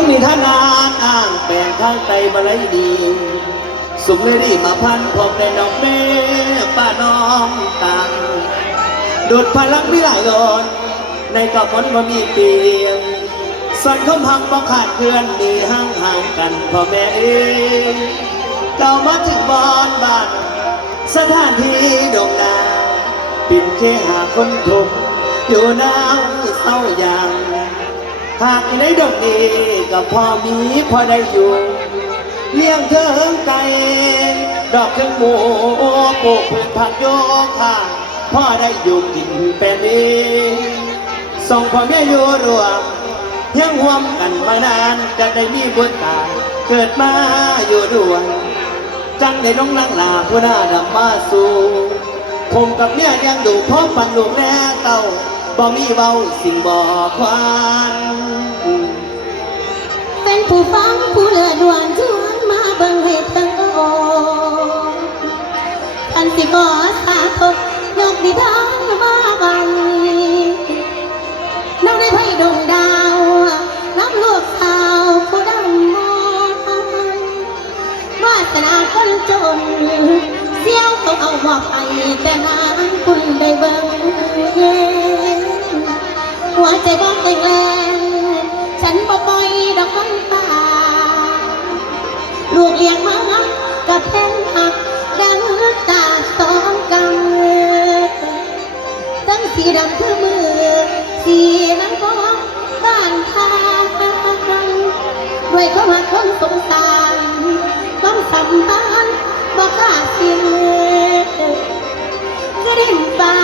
งมีท่านางอ้างแปลงข้างไตมาเลยดีสุขเลยดีมาพันพบในดอกเมป้าน้องต่างดูดพลังวิไลลนในกระมนมามีเปียงส่วนคำพังบ่ขาดเพื่อนมีห่างกันพ่อแม่เองเก่ามาถึงบอนบ้านสถานที่โด่งดังปิ่นเคหาคนทุกอยู่น้ำเศร้าอย่างหากในดงนี้ก็พอมีพอได้อยู่เลี้ยงเถิงไก่ดอกเถิงหมูปลูกพืชผักโยค่ะพ่อได้อยู่กินเป็นเองส่งพ่อแม่อยู่รวมยังห่วมกันมานานก็ได้มีบุญตาเกิดมาอยู่ด้วยจังได้น้องนังลาผู้น่าดำมาสู่ผมกับเมียยังดูพ่อปันลูกแน่เต่าบ่มีเบาสิ่งบ่ควานเป็นผู้ฟังผู้เลือดหวานชวนมาเบิ่งเหตุตั้งโออันสิขอสาธุยกดีทางมาบังน้องได้ไพ่ดวงดาวน้ำลูกสาวผู้ดำมองวาสนาคนจนเสี้ยวเขาเอาบอกไปแต่นานคุณได้เบิ่งหัวใจบ้องแรงฉันบ่ปล่อยดอกน้ำตาลูกเลี้ยงมากับแผ่นหักดังตาสองกำตั้งสีดำคือมือสีน้ำฟองบ้านทางด้วยความหักความสงสารความสัมพันธ์บ่ขาดสิ้นกระดิ่งฟ้า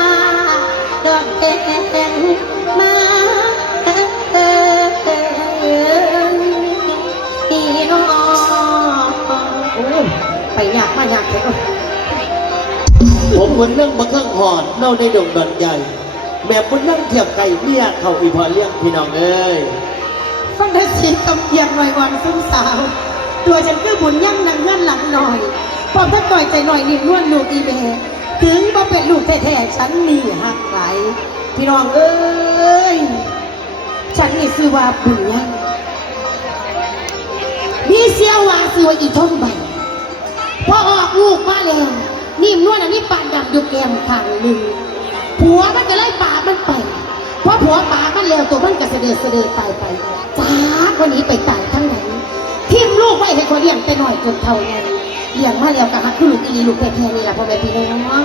ดอกแดงมาไปยากมายากแค่ผมคนนั่งมาเครื่องหอดเน่าในดงดอนใหญ่แม่คนนั่งเทียบไก่เมียเขาอีพอเลี้ยงพี่น้องเอ้ยฟังได้สีตำเกียงหน่อยวันซุ้มสาวตัวฉันคือบุญยั่งนางเงื่อนหลังหน่อยพร้อมทั้งต่อยใจหน่อยนิ่มนวลลูกอีเมถึงบ่เป็นลูกแท้ๆฉันนี่หักไหลพี่น้องเอ้ยฉันนี่ชื่อว่าบุญยั่งนี่เสียวว่าชื่อว่าอีทองใบพอออกลูกมาแล้วนิ่มนวลอันนี้ปานดำอยู่แก้มข้างหนึ่งผัวมันก็ไล่ป่ามันไปเพราะผัวป่ามันแล้วตัวมันก็เสด็จไปจ้าวันนี้ไปตายทั้งนั้นทิมลูกไว้ให้คนเลี้ยงแต่หน่อยจนเท่านั้นเลี้ยงมาแล้วก็หักคือลูกอีลีลูกแท้ๆนี่แหละพ่อแม่พี่น้อง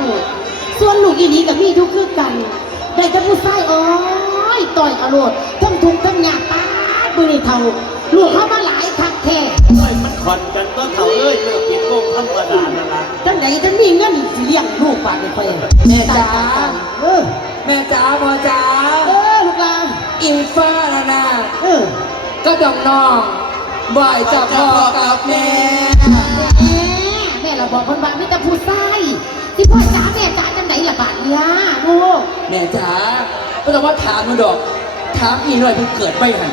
ส่วนลูกอีลีกับมีทุกคือกันได้แต่ผู้ชายอ้อยต่อยอรรถทั้งทุกทั้งหยาบป้าบุรีเท่าลูกเข้ามาหลายคักแท้มันขอนกันก็เท่าเลยเลิกกินโก้ธรรมดานั่นละจังไหนจังมีเงินเลี้ยงลูกป่านนี้ไปแม่จ๋าแม่จ๋าพ่อจ๋าลูกหลานอินฟ้านาก็ดองน้องบ่อยจะพ่อกับแม่แม่เราบอกคนบ้านไม่ต้องพูดไส้ที่พ่อจ๋าแม่จ๋าจังไหนละบาทเนี่ยลูกแม่จ๋าไม่ต้องว่าถามมันดอกถามอีหน่อยเพิ่งเกิดไม่หัน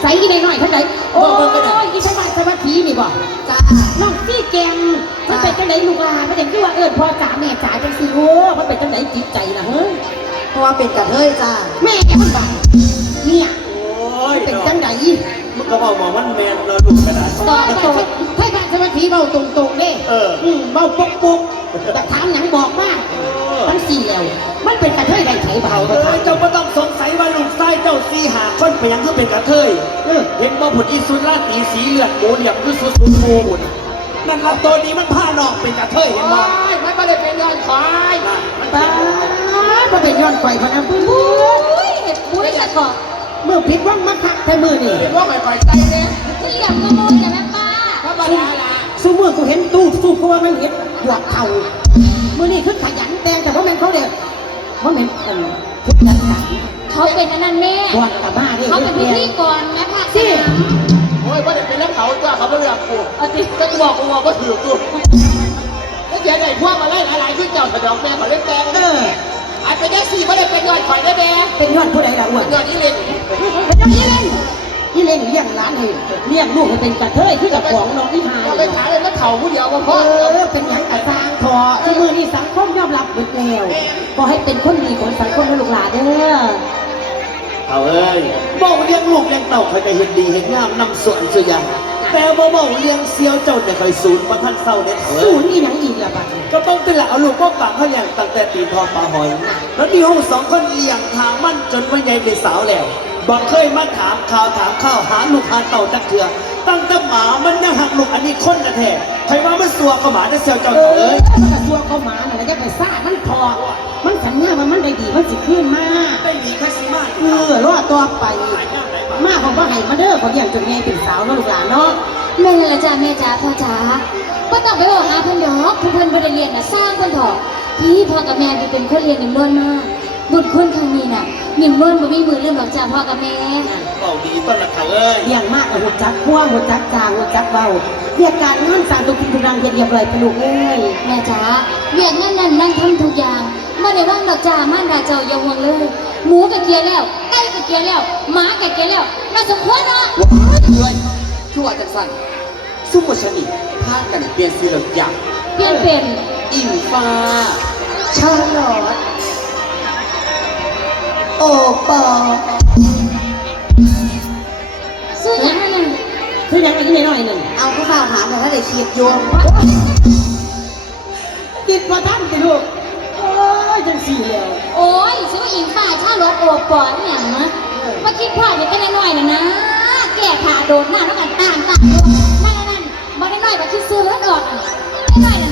ใส่อีหน่อยเท่าไหร่โอ้ยอีสบายสบายผีนี่บอกจ้าน้องซี่แกงมันเป็นจังไหนลูกหลานมันอย่างที่ว่าพ่อจ๋าแม่จ๋าจังสิโอ้มันเป็นจังไหนจิตใจล่ะเฮ้ยเพราะว่าเป็นกระเทยจ้าแม่แกมันบ้าเนี่ยเป็นจังไหนมันก็บอกมันแมนเราดูกระดาษต่อให้บ้านสมาธิเบาตรงๆเด้เบาปุ๊กแต่ถามหนังบอกมากมันสี่แล้วมันเป็นกระเทยได้ไถเบาเจ้าไม่ต้องสงสัยว่าลูกไส้เจ้าซีหาคนไปยังคือเป็นกระเทยเห็นบ่ผลอีสุดลาตีสีเลือดหมูเหลี่ยมคือสุดมูหมดนั่นละตัวนี้มันผ้านอกเป็นกระเทยเห็นบ่มันไม่ได้เป็นย้อนควายมันเป็นย้อนควายพนันปุ้ยเห็ดปุ้ยจะเกาะเมื่อพิษว่างมาคักแต่มือนี่ว่าไม่ปล่อยใจเนี่ยที่เหลี่ยมกระโมยแต่แม่ป้าธรรมดาละสู้มือกูเห็นตู้สู้เพราะว่ามันเห็นหัวเข่ามือนี่คือขยันแดงแต่เพราะมันเขาเด็กเพราะมันทุกนักการเขาเป็นอันนั้นแม่บวชกับมาเขาเป็นพิธีก่อนแม่ค่ะสิโอ้ยว่าเด็กเป็นน้ำเขาจ้าเขาไม่เลือกกูจะบอกกูว่าถือกูแล้วเดี๋ยวไหนพวกมาไล่หลายขึ้นเจ้าสะดอกแม่เขาเล่นแดงอาจเป็นยักษ์สี่ไม่ได้เป็นยอดข่อยได้แม่เป็นยอดผู้ใดล่ะอ้วนยอดนี่เล่นเป็นยอดนี่เล่นนี่เล่นเลี้ยงร้านให้เลี้ยงลูกให้เป็นกระเทยคือกับของน้องที่หายไปขายเลยแล้วเถ่าผู้เดียวมาพ่อเป็นอย่างกระซังทอที่มือนี่สังคมยอมรับหมดแล้วก็ให้เป็นคนดีของสังคมและลูกหลานเด้อ เขาเอ้ยบอกเลี้ยงลูกเลี้ยงเต่าใครก็เห็นดีเห็นงามนำส่วนสุดอย่างแต่บ่บอกเลี้ยงเสียวเจ้าเนี่ยคอยศูนย์ประทันเศร้าเนี่ยเอ้ สู ย นอีหยังอีกล่ะบัดนี้ ก็ต้องเป็นหลักเอาลูกก็กลับเขาอย่างตั้งแต่ตีทองปลาหอย แล้วมีห้องสองคนเลี้ยงทางมั่นจนว่าใหญ่ในสาวแล้วบอกเคยมาถามข่าวถามข้าวหาลูกหาเต่าจักเถื่อตั้งแต่หมามันยังหักลูกอันนี้คนกระแทกใครว่ามันสัวก็หมาจะเสียวเจ้าเอ้ย มันก็ซัวเข้ามาน่ะแล้วจะไปซ่ามันพอมันสัญญาว่ามันได้ดีมันสิขึ้นมา ได้ดีแค่สิมาก รอต่อไปมาของบ่ให้มาเด้อของอย่างจนแม่เป็นสาวเนาะลูกหลานเนาะ แม่ละจ้าแม่จ้าพ่อจ้าก็ต้องไปบอกหาเพิ่นดอกผู้เพิ่นบ่ได้เรียนน่ะสร้างเพิ่นเถอะพี่พ่อกับแม่ที่เป็นคนเรียนนิ่มนวลมากบุญคุณครั้งนี้น่ะนิ่มนวลบ่มีมือลืมดอกจ้าพ่อกับแม่ เบาดีต้นละเขาเอ้ย อย่างมากกับหัวจักพ่วงหัวจักจางหัวจักเบาเรียกการงานสร้างตัวกินทุรังเรียบร้อยไปลูกเอ้ย แม่จ้าเวียกนั่นนั่งทำทุกอย่างบ่ได้ว่างดอกจ้าม่านราเจ้าอย่าห่วงเลยหมูก็เกลียแล้วไก่ก็เกลียแล้วหมาก็เกลียแล้วน่าสมควรเนาะ ด้วยชั่วจังสั่นซุ่มโมชนิพากันเปลี่ยนซื้อแล้วอย่าง เปลี่ยนเป็น อิงฟ้า ชาลอดโอปอ ซื้อหยังนั่นน่ะ คือยังไงที่น้อยๆหนึ่ง เอาผู้บ่าวถามแต่ถ้าได้เขียดโยม ติดมาท่านติลูกโอ้ยจังสี่แล้ว โอ้ยซื้ออิงฟ้าชาลดโอบปอดอหย่างนะมาคิดพลาดอย่างกันน้อยๆนะแก่ผ่าโดนหน้าแล้วกันตามโดนนั่นบ่ได้น้อยมาคิดซื้อแล้วออกน้อยๆน่ะ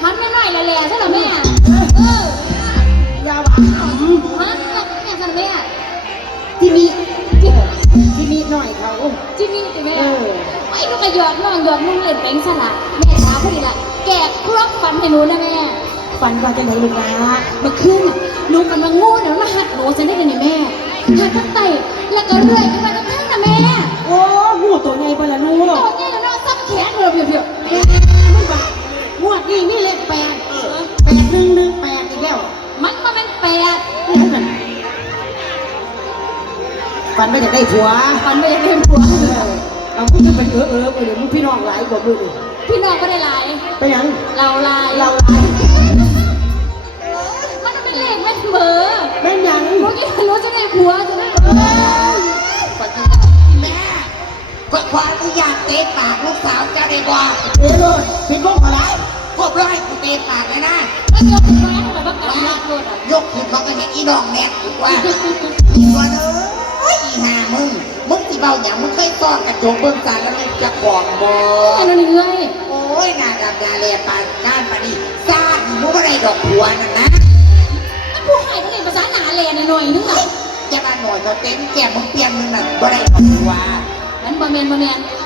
ทำน้อยๆแหล่ๆซะเหรอแม่เออย าวา ฮะแม่สั่นแม่ ที่มีที่มีหน่อยเขา จิมี่ติแม่ เออ ไอ้ลูกกระยอดน้องยอดนุ่งเล่นแบงสละแม่ช้าพอดีละแก่ครบฟันให้หนูนะแม่ ฝันว่าจะไหนลูกนะ เมื่อคืนน่ะหนูกันมางูเดี๋ยวมาหัดหนูฉันได้เลยเนี่ยแม่หัดตั้งแต่แล้วก็เรื่อยขึ้นมาตั้งทั้งนะแม่ โอ้งูตัวใหญ่ปะละลูก โตเนี่ยแล้วเนาะซ้ำแขนเลยเพียว ไม่บาดงวดนี้นี่เลข8 8118อีกแล้ว ๆมันมาเป็นแปด นี่นั่นฝันว่าจะได้ผัว ฟันไม่ได้เป็นผัว เอาพูดจะเป็นไปเดี๋ยวมึงพี่น้องหลายกว่ามึง พี่น้องก็ได้หลาย ไปยัง เราลาย เราหลาย มันเป็นเลขแม่นเบอร์ เป็นยัง หนูคิดว่าหนูจะได้ผัวจะได้ แม่ขอความอนุญาตเตะปากลูกสาวเจ้าได้บ่ เอ้ยโลดเป็นพวกอะไร พวกร้อยกูเตะปากเลยนะ แล้วยกขึ้นมาทำไมบ้างกันลากรถอ่ะ ยกขึ้นมาก็เห็นอีน้องแนบอยู่ว่าอีตัวเอ้ยอีห่ามึงสิเบาอย่างมึงเคยซ้อนกระจกเบื้องซ้ายแล้วมึงจะกวางบ่ อันนั้นเลย โอ้ยหน้าดำหน้าเลียปานการปานนี้ซ่ามึงบ่ได้ดอกหัวนั่นนะ มันผู้หายมันเรียนภาษาหนาแลนหน่อยนึงอ่ะ อย่ามาหน่อยเขาเต็มแก้มมึงเปลี่ยนมึงนั่นบ่ได้ดอกหัว มันบ่แมน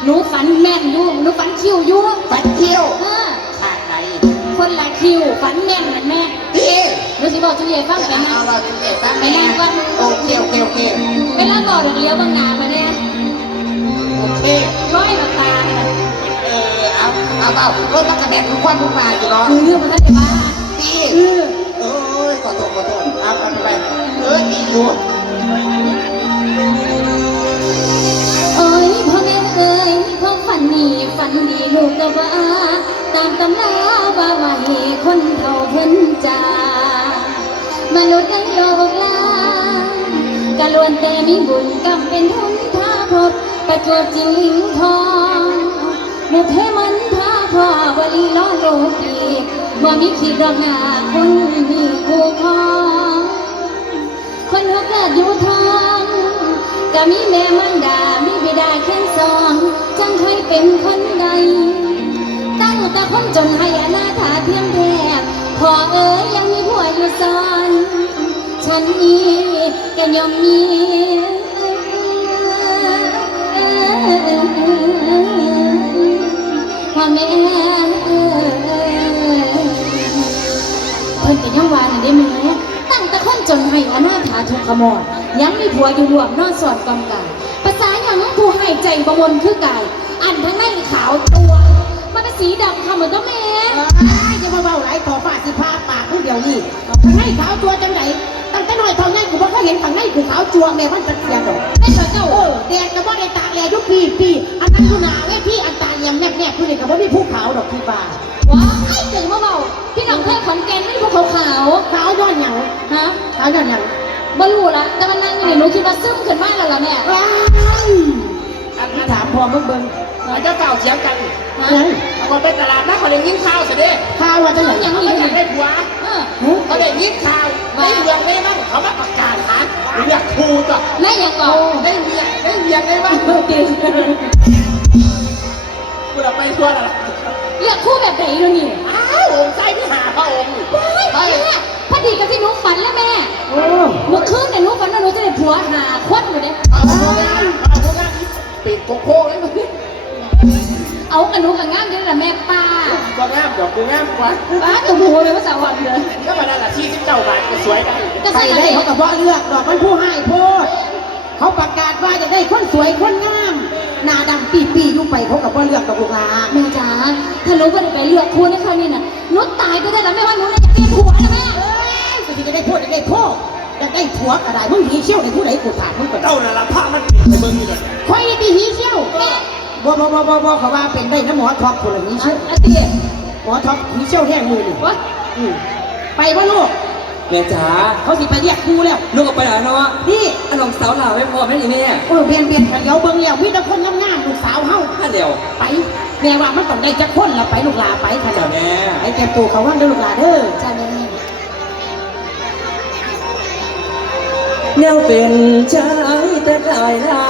หนูฝันแม่นอยู่หนูฝันคิวอยู่ ฟันเที่ยว เออ ขาดไหน คนละคิวฝันแม่นนั่นแม่ พี่ หนูสิบอกจุเย่ฟังไปนะ เอาเราจะเก็บบ้าง ไปนั่งก่อน โอเคโอเคโอเค เวลาต่อดอกเลี้ยวบางนามาเนี่ย โอเค ร้อยดอกตาเนี่ยนะ เอารถมันกระแดดทุกวันทุกมาอยู่เนาะ เรื่องมันก็ได้ว่า พี่ เออ เอ้ยขอโทษเอาไปดีอยู่ เอ้ยพ่อแม่เอ้ยพ่อฝันนี่ฝันดีลูกก็ว่าตามตำราว่าไว้คนเท่าเพิ่นจามนุษย์ในโลกลากะล้วนแต่มีบุญกรรมเป็นทุนพาพบประจวบจริงลิงทองเมื่อเทมันพาพ่อวลีล้อโลกีบ่มีขีดดอกหน้าคนมีคู่ครอง คนหัวเกิดอยู่ทองก็มีแม่มันดา มีบิดาเขียนสอนจังเคยเป็นคนใด ตั้งแต่คนจนให้อนาถาเทียมแทบพ่อเอ๋ยยังมีผัวอยู่ซ้อน ฉันนี้ก็ยอมมีพ่อแม่เพิ่นก็ยังว่านั่นได้ไหมตั้งแต่คนจนให้อนาถาทุกขมอดยังมีผัวอยู่รวมนอนสอดกองกายภาษาอย่างผู้ให้ใจบวมคือกาย อันทั้งในขาวตัวมันเป็นสีดำค่ะเหมือนตัวแม่ จะมาเบาไหลขอฝาสิผ้าปากผู้เดียวนี่ข้างในขาวจัวจังไหนตั้งแต่น้อยทองใหญ่กูบ่เคยเห็นข้างในกูขาวจัวแม่มันจะเสียดอก ไม่เคยเจ้า แดงกระบอกในตาแลยุคปีอันนั้นอยู่หนาเว้ยพี่อันตาเยี่ยมแนบคือเลยกระบอกมีผู้ขาวดอกพี่บ้า ว้าไอ้เก่งมาเบาพี่น้องเคยขอนแก่นไม่พวกขาว ขาวย้อนหยัง ๆฮะ ขาวย้อนหยัง ข บ่รู้ละแต่มันนั่งอยู่นี่หนูคิดว่าซึมขึ้นมาแล้วล่ะแม่ ว้ายอันนี้ถามพอมึงเบิ่ง มันจะเก่าเถียงกัน ยัง คนไปตลาดนะเขาได้ยินข่าวสิเด้ ข่าวว่าจะไหน เขาไม่อยากได้ผัว เออ เขาได้ยินข่าวได้เมืองได้บ้างเขามาประกาศหาเรียกครูจ้ะ แม่อยากบอก ได้เมียได้บ้าง เออจริง กูจะไปทั่วละ เลือกคู่แบบไหนดูนี่ อ้าวองค์ไส้ที่หาพระองค์ แม่พอดีกับที่หนูฝันแล้วแม่ โอ้ เมื่อคืนเนี่ยหนูฝันว่าหนูจะได้ผัวหาคนอยู่เนี่ย เอาพวกนั้นปิดโค้งเลยมึง เอากันหนูกับงามเยอะแหละแม่ป้า ก็งามดอกกูงามกว่า ป้าตัวหัวเลยภาษาวันเลย ก็มาได้ละที่เจ้าบาทก็สวยได้ ก็ ไป ใส่กัน ได้ เลย เขากับว่าเลือกดอกมันผู้ให้โพดเขาประกาศว่าจะได้คนสวยคนงามหน้าดำปีอยู่ไปเขากับว่าเลือกดอกลูกหลา แม่จ๋าถ้าหนูไม่ได้ไปเลือกคู่ในคราวนี้น่ะหนูตายก็ได้แล้วแม่ว่าหนูเลยจะเป็นผัวนะแม่ เอ้ยก็จะได้โพดจะได้โพดจะได้ผัวก็ได้มึงหีเชี่ยวในผู้ใดกูถามมึงก่อน เจ้าน่ะละพระมันปิดไปเบิ่งนี่ก่อน คอยได้หีเชี่ยวบ่เขาว่าเป็นได้นะหมอท็อปคนละหีเชี่ยว อาเตี้ย หมอท็อปหีเชี่ยวแห้งมือนี่ วะ ไปว่าลูก แม่จ๋า เขาสิไปเรียกครูแล้ว ลูกก็ไปหาเนาะ นี่ อันน้องสาวหล่าไม่พอแม่นี่แม่ เบียนกันเดี๋ยวเบิ่งแล้วมีแต่คนงามๆลูกสาวเฮา ถ้าเดียว ไปแม่ว่ามันต้องได้จักคนละไปลูกหลาไปค่ะ จ้าแม่ ไปเตรียมตัวเขาว่างเด้อลูกหลาเด้อ จ้าแม่ แนวเป็นชายแต่กายลา